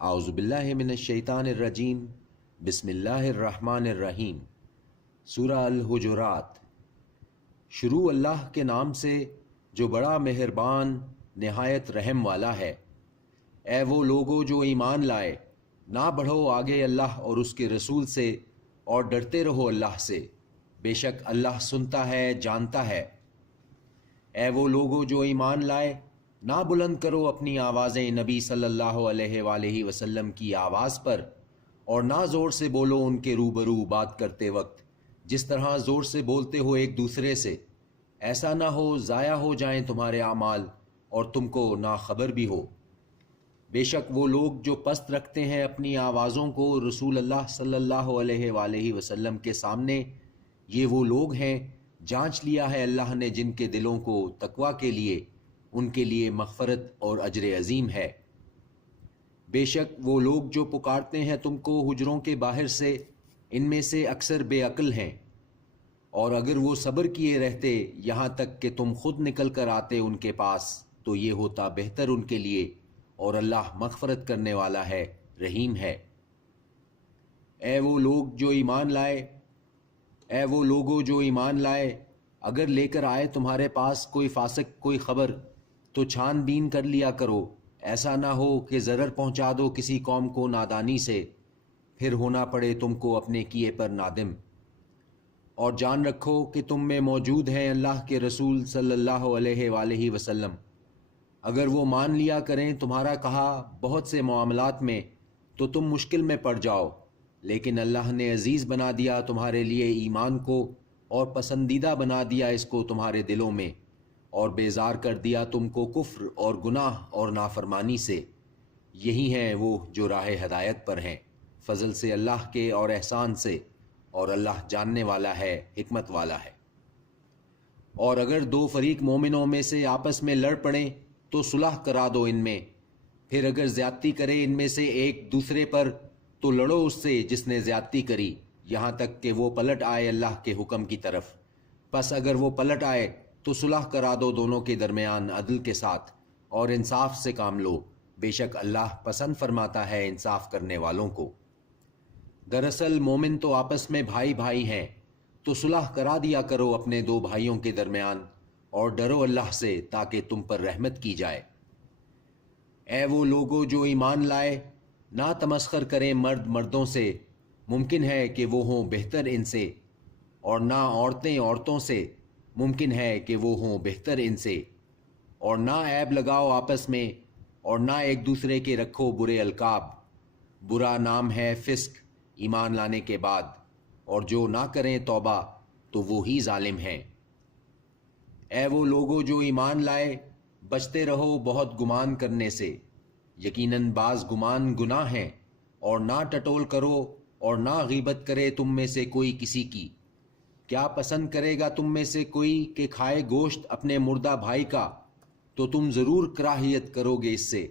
اعوذ باللہ من الشیطان الرجیم، بسم اللہ الرحمن الرحیم۔ سورہ الحجرات۔ شروع اللہ کے نام سے جو بڑا مہربان نہایت رحم والا ہے۔ اے وہ لوگو جو ایمان لائے، نہ بڑھو آگے اللہ اور اس کے رسول سے، اور ڈرتے رہو اللہ سے، بے شک اللہ سنتا ہے، جانتا ہے۔ اے وہ لوگو جو ایمان لائے، نہ بلند کرو اپنی آوازیں نبی صلی اللہ علیہ وآلہ وسلم کی آواز پر، اور نہ زور سے بولو ان کے روبرو بات کرتے وقت، جس طرح زور سے بولتے ہو ایک دوسرے سے، ایسا نہ ہو ضائع ہو جائیں تمہارے اعمال اور تم کو نا خبر بھی ہو۔ بے شک وہ لوگ جو پست رکھتے ہیں اپنی آوازوں کو رسول اللہ صلی اللہ علیہ وآلہ وسلم کے سامنے، یہ وہ لوگ ہیں جانچ لیا ہے اللہ نے جن کے دلوں کو تقویٰ کے لیے، ان کے لیے مغفرت اور اجر عظیم ہے۔ بے شک وہ لوگ جو پکارتے ہیں تم کو حجروں کے باہر سے، ان میں سے اکثر بے عقل ہیں، اور اگر وہ صبر کیے رہتے یہاں تک کہ تم خود نکل کر آتے ان کے پاس تو یہ ہوتا بہتر ان کے لیے، اور اللہ مغفرت کرنے والا ہے، رحیم ہے۔ اے وہ لوگ جو ایمان لائے، اے وہ لوگو جو ایمان لائے، اگر لے کر آئے تمہارے پاس کوئی فاسق کوئی خبر تو چھان بین کر لیا کرو، ایسا نہ ہو کہ ضرر پہنچا دو کسی قوم کو نادانی سے، پھر ہونا پڑے تم کو اپنے کیے پر نادم۔ اور جان رکھو کہ تم میں موجود ہیں اللہ کے رسول صلی اللہ علیہ وآلہ وسلم، اگر وہ مان لیا کریں تمہارا کہا بہت سے معاملات میں تو تم مشکل میں پڑ جاؤ، لیکن اللہ نے عزیز بنا دیا تمہارے لیے ایمان کو، اور پسندیدہ بنا دیا اس کو تمہارے دلوں میں، اور بیزار کر دیا تم کو کفر اور گناہ اور نافرمانی سے۔ یہی ہیں وہ جو راہ ہدایت پر ہیں، فضل سے اللہ کے اور احسان سے، اور اللہ جاننے والا ہے، حکمت والا ہے۔ اور اگر دو فریق مومنوں میں سے آپس میں لڑ پڑیں تو صلح کرا دو ان میں، پھر اگر زیادتی کرے ان میں سے ایک دوسرے پر تو لڑو اس سے جس نے زیادتی کری، یہاں تک کہ وہ پلٹ آئے اللہ کے حکم کی طرف۔ پس اگر وہ پلٹ آئے تو صلح کرا دو دونوں کے درمیان عدل کے ساتھ، اور انصاف سے کام لو، بے شک اللہ پسند فرماتا ہے انصاف کرنے والوں کو۔ دراصل مومن تو آپس میں بھائی بھائی ہیں، تو صلح کرا دیا کرو اپنے دو بھائیوں کے درمیان، اور ڈرو اللہ سے تاکہ تم پر رحمت کی جائے۔ اے وہ لوگو جو ایمان لائے، نہ تمسخر کریں مرد مردوں سے، ممکن ہے کہ وہ ہوں بہتر ان سے، اور نہ عورتیں عورتوں سے، ممکن ہے کہ وہ ہوں بہتر ان سے، اور نہ عیب لگاؤ آپس میں، اور نہ ایک دوسرے کے رکھو برے القاب، برا نام ہے فسق ایمان لانے کے بعد، اور جو نہ کریں توبہ تو وہی ظالم ہیں۔ اے وہ لوگو جو ایمان لائے، بچتے رہو بہت گمان کرنے سے، یقیناً بعض گمان گناہ ہیں، اور نہ ٹٹول کرو، اور نہ غیبت کرے تم میں سے کوئی کسی کی۔ کیا پسند کرے گا تم میں سے کوئی کہ کھائے گوشت اپنے مردہ بھائی کا، تو تم ضرور کراہیت کرو گے اس سے،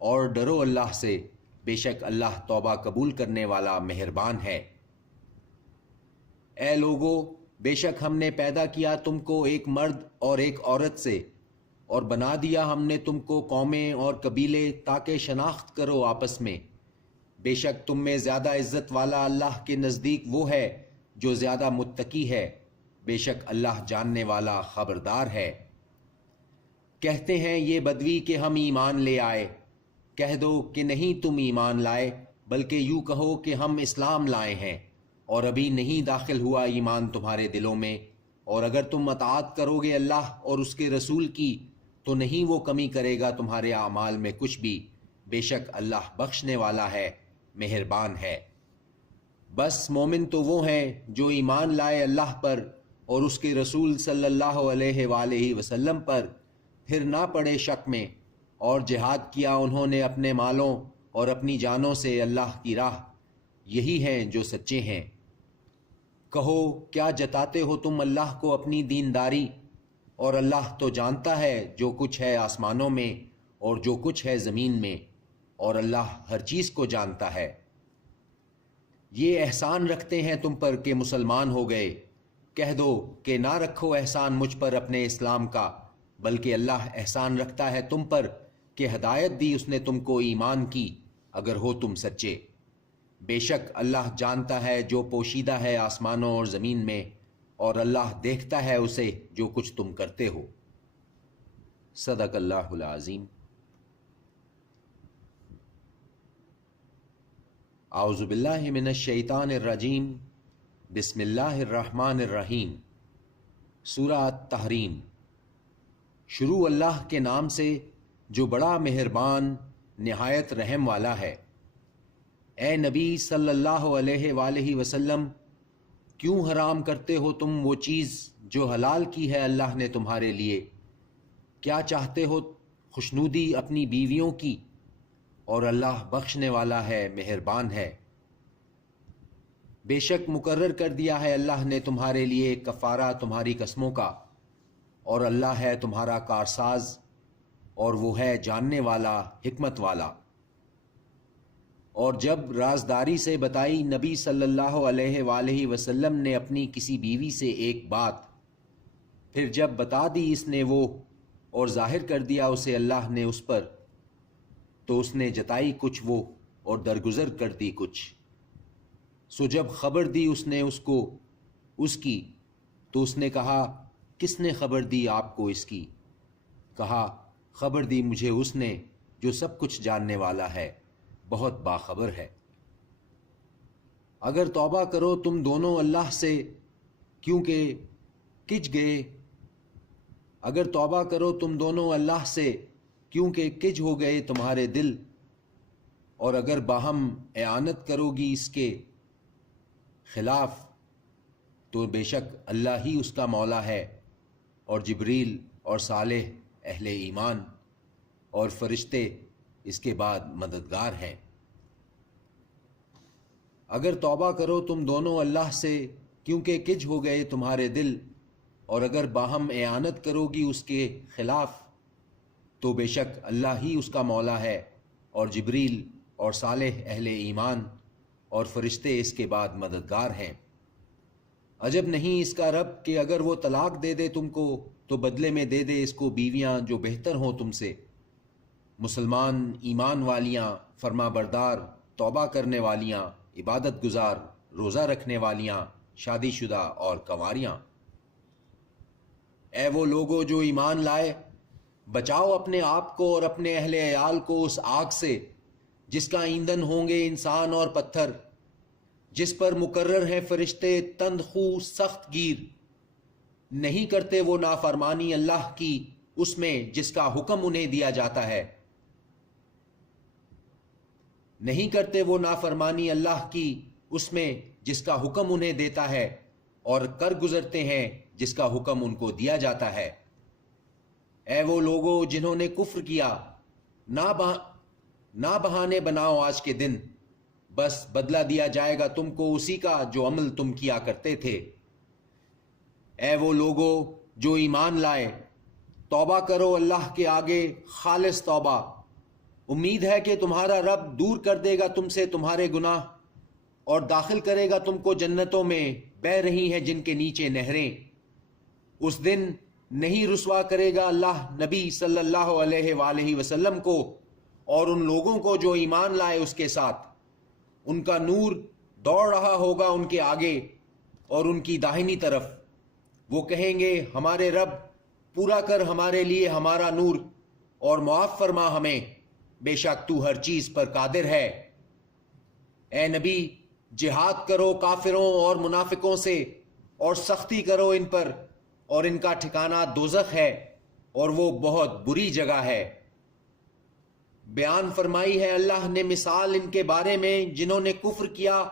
اور ڈرو اللہ سے، بے شک اللہ توبہ قبول کرنے والا مہربان ہے۔ اے لوگو، بے شک ہم نے پیدا کیا تم کو ایک مرد اور ایک عورت سے، اور بنا دیا ہم نے تم کو قومیں اور قبیلے تاکہ شناخت کرو آپس میں۔ بے شک تم میں زیادہ عزت والا اللہ کے نزدیک وہ ہے جو زیادہ متقی ہے، بے شک اللہ جاننے والا خبردار ہے۔ کہتے ہیں یہ بدوی کہ ہم ایمان لے آئے، کہہ دو کہ نہیں تم ایمان لائے، بلکہ یوں کہو کہ ہم اسلام لائے ہیں، اور ابھی نہیں داخل ہوا ایمان تمہارے دلوں میں، اور اگر تم اطاعت کرو گے اللہ اور اس کے رسول کی تو نہیں وہ کمی کرے گا تمہارے اعمال میں کچھ بھی، بے شک اللہ بخشنے والا ہے، مہربان ہے۔ بس مومن تو وہ ہیں جو ایمان لائے اللہ پر اور اس کے رسول صلی اللہ علیہ وآلہ وسلم پر، پھر نہ پڑے شک میں، اور جہاد کیا انہوں نے اپنے مالوں اور اپنی جانوں سے اللہ کی راہ، یہی ہیں جو سچے ہیں۔ کہو کیا جتاتے ہو تم اللہ کو اپنی دینداری، اور اللہ تو جانتا ہے جو کچھ ہے آسمانوں میں اور جو کچھ ہے زمین میں، اور اللہ ہر چیز کو جانتا ہے۔ یہ احسان رکھتے ہیں تم پر کہ مسلمان ہو گئے، کہہ دو کہ نہ رکھو احسان مجھ پر اپنے اسلام کا، بلکہ اللہ احسان رکھتا ہے تم پر کہ ہدایت دی اس نے تم کو ایمان کی، اگر ہو تم سچے۔ بے شک اللہ جانتا ہے جو پوشیدہ ہے آسمانوں اور زمین میں، اور اللہ دیکھتا ہے اسے جو کچھ تم کرتے ہو۔ صدق اللہ العظیم۔ اعوذ باللہ من الشیطان الرجیم، بسم اللہ الرحمن الرحیم۔ سورہ التحریم۔ شروع اللہ کے نام سے جو بڑا مہربان نہایت رحم والا ہے۔ اے نبی صلی اللہ علیہ وآلہ وسلم، کیوں حرام کرتے ہو تم وہ چیز جو حلال کی ہے اللہ نے تمہارے لیے؟ کیا چاہتے ہو خوشنودی اپنی بیویوں کی؟ اور اللہ بخشنے والا ہے، مہربان ہے۔ بے شک مقرر کر دیا ہے اللہ نے تمہارے لیے کفارہ تمہاری قسموں کا، اور اللہ ہے تمہارا کارساز، اور وہ ہے جاننے والا، حکمت والا۔ اور جب رازداری سے بتائی نبی صلی اللہ علیہ وآلہ وسلم نے اپنی کسی بیوی سے ایک بات، پھر جب بتا دی اس نے وہ اور ظاہر کر دیا اسے اللہ نے اس پر، تو اس نے جتائی کچھ وہ اور درگزر کر دی کچھ۔ سو جب خبر دی اس نے اس کو اس کی، تو اس نے کہا کس نے خبر دی آپ کو اس کی؟ کہا خبر دی مجھے اس نے جو سب کچھ جاننے والا ہے، بہت باخبر ہے۔ اگر توبہ کرو تم دونوں اللہ سے کیونکہ کج گئے، اگر توبہ کرو تم دونوں اللہ سے کیونکہ کج ہو گئے تمہارے دل، اور اگر باہم اعانت کرو گی اس کے خلاف، تو بے شک اللہ ہی اس کا مولا ہے، اور جبریل اور صالح اہل ایمان اور فرشتے اس کے بعد مددگار ہیں۔ اگر توبہ کرو تم دونوں اللہ سے کیونکہ کج ہو گئے تمہارے دل، اور اگر باہم اعانت کرو گی اس کے خلاف، تو بے شک اللہ ہی اس کا مولا ہے، اور جبریل اور صالح اہل ایمان اور فرشتے اس کے بعد مددگار ہیں۔ عجب نہیں اس کا رب کہ اگر وہ طلاق دے دے تم کو تو بدلے میں دے دے اس کو بیویاں جو بہتر ہوں تم سے، مسلمان، ایمان والیاں، فرما بردار، توبہ کرنے والیاں، عبادت گزار، روزہ رکھنے والیاں، شادی شدہ اور کنواریاں۔ اے وہ لوگو جو ایمان لائے، بچاؤ اپنے آپ کو اور اپنے اہل عیال کو اس آگ سے جس کا ایندھن ہوں گے انسان اور پتھر، جس پر مقرر ہیں فرشتے تند خو سخت گیر۔ نہیں کرتے وہ نافرمانی اللہ کی اس میں جس کا حکم انہیں دیا جاتا ہے، نہیں کرتے وہ نافرمانی اللہ کی اس میں جس کا حکم انہیں دیتا ہے، اور کر گزرتے ہیں جس کا حکم ان کو دیا جاتا ہے۔ اے وہ لوگو جنہوں نے کفر کیا، نہ بہانے بناؤ آج کے دن، بس بدلہ دیا جائے گا تم کو اسی کا جو عمل تم کیا کرتے تھے۔ اے وہ لوگو جو ایمان لائے، توبہ کرو اللہ کے آگے خالص توبہ، امید ہے کہ تمہارا رب دور کر دے گا تم سے تمہارے گناہ، اور داخل کرے گا تم کو جنتوں میں بہہ رہی ہیں جن کے نیچے نہریں۔ اس دن نہیں رسوا کرے گا اللہ نبی صلی اللہ علیہ وآلہ وسلم کو اور ان لوگوں کو جو ایمان لائے اس کے ساتھ۔ ان کا نور دوڑ رہا ہوگا ان کے آگے اور ان کی داہنی طرف۔ وہ کہیں گے ہمارے رب پورا کر ہمارے لیے ہمارا نور اور معاف فرما ہمیں، بے شک تو ہر چیز پر قادر ہے۔ اے نبی جہاد کرو کافروں اور منافقوں سے اور سختی کرو ان پر، اور ان کا ٹھکانہ دوزخ ہے اور وہ بہت بری جگہ ہے۔ بیان فرمائی ہے اللہ نے مثال ان کے بارے میں جنہوں نے کفر کیا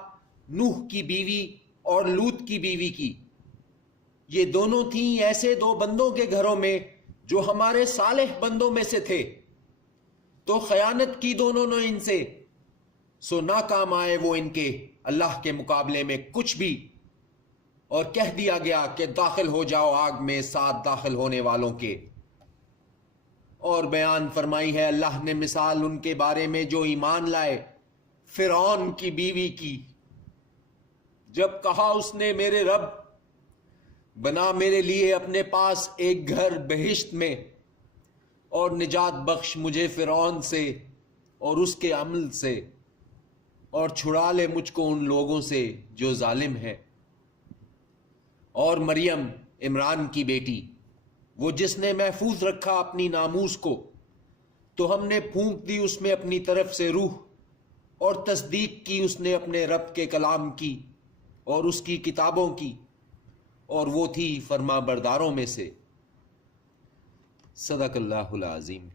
نوح کی بیوی اور لوط کی بیوی کی۔ یہ دونوں تھیں ایسے دو بندوں کے گھروں میں جو ہمارے صالح بندوں میں سے تھے، تو خیانت کی دونوں نے ان سے، سو نہ کام آئے وہ ان کے اللہ کے مقابلے میں کچھ بھی، اور کہہ دیا گیا کہ داخل ہو جاؤ آگ میں ساتھ داخل ہونے والوں کے۔ اور بیان فرمائی ہے اللہ نے مثال ان کے بارے میں جو ایمان لائے فرعون کی بیوی کی، جب کہا اس نے میرے رب بنا میرے لیے اپنے پاس ایک گھر بہشت میں اور نجات بخش مجھے فرعون سے اور اس کے عمل سے، اور چھڑا لے مجھ کو ان لوگوں سے جو ظالم ہیں۔ اور مریم عمران کی بیٹی، وہ جس نے محفوظ رکھا اپنی ناموس کو، تو ہم نے پھونک دی اس میں اپنی طرف سے روح، اور تصدیق کی اس نے اپنے رب کے کلام کی اور اس کی کتابوں کی، اور وہ تھی فرما برداروں میں سے۔ صدق اللہ العظیم۔